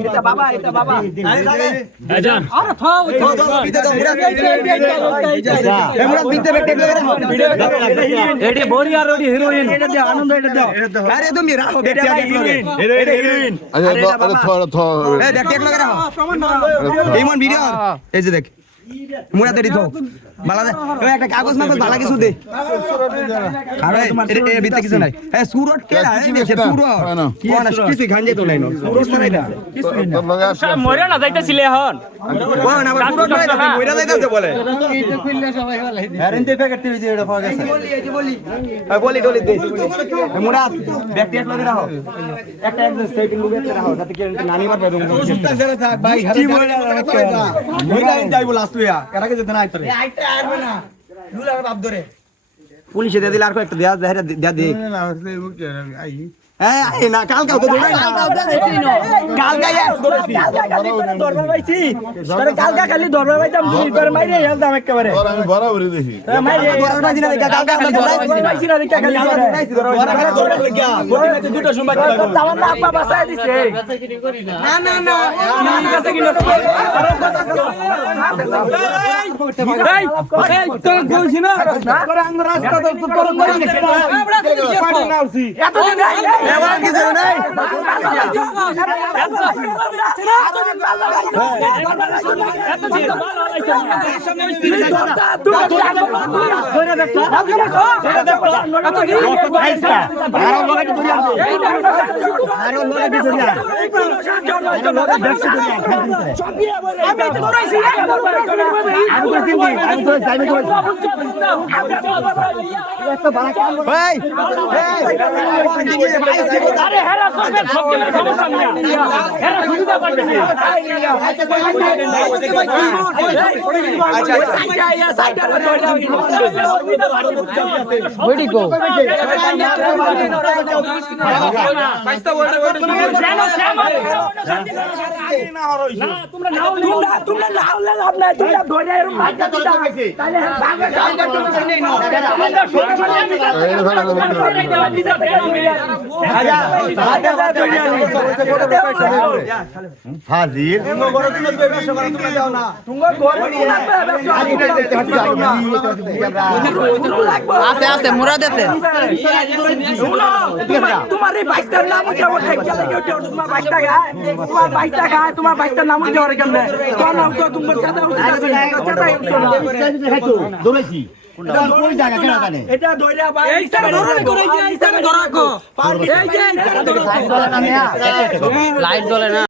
এটা বাবা আরে থাও মুরাদ বিতে ব্যাগ লাগে রাখো এডি বড়ি আর ওডি হিরোইন এটা দাও আনন্দ এটা দাও আরে তুমি রাখো ব্যাগ হিরোইন আচ্ছা থ এই ব্যাগ লাগে রাখো ইমন ভিডিও এই যে দেখ মুরাদ এডি তো বালা দে একটা কাগজ মাগজ বালা কিছু দে আরে এ বিতে কিছু নাই হ্যাঁ সুরট কে না সুরট কোন কিছু গাঞ্জে তো নাই না সুরট নাই না সব মরে না যাইতেছিলে এখন কোন আবার সুরট নাই না মইরা যাইতাছে বলে এটা খুললে সবাই ভালো হ্যারেন্তে প্যাকেট থেকে যে এটা পাওয়া গেছে বলি ডলি দে মুরাদ ব্যাগ টেস্ট লাগে রাখো একটা সেটিং বুকে রাখো যাতে কি নানি পারবে তুমি সুস্তা জেরা থাক ভাই কি মইরা মইরা যাইবো লাস্ট লইয়া কারাকে যেতে না আইতরে আইতে আরবে না লুলার বাপ ধরে পুলিশে দিয়ে দিলে আর একটা দেয়া দে না আই হ্যাঁ আই না কালকে তো দৌড়াই না কালকে খালি দরবার পাইছি কালকে খালি দরবার পাইতাম দুই করে মাইরে হেলতাম একেবারে আমি বরাবরই দেখি মাইরে দরবার পাইছি না দেখা কালকে আমরা দৌড়াইছি না দেখা খালি আমরা দরবার লাগিয়া বডি ম্যাচে দুটো সম্বাদ আমার না আপা বাসায় দিছে না না না নাম কাছে কি না এই তো কইছি না করে আঙ্গ রাস্তা তো তোর করে না পানি না উছি এত দিন এবার কিছু নাই আরে হেরা করবে সবকিছু সমস্যা নেই হেরা সুবিধা করবে আচ্ছা সাইডে বডি গো বাইস্তা বলতে না তোমরা নাও লাভ নাই তোমরা ধরে এরকম ভাগটা দিতা তাহলে হাজির আস্তে আস্তে মুরাদ আছে তোমার এই বাইকটার নাম কি আমার তোমার বাইকটা গায় তোমার বাইকটার নাম কি ওরে কেমনে কোন নাম তো তোমার সাথে দৌড়াইছি এটা দইরা ভাই এই সাইড ধরা কো এই যে লাইট জ্বলে না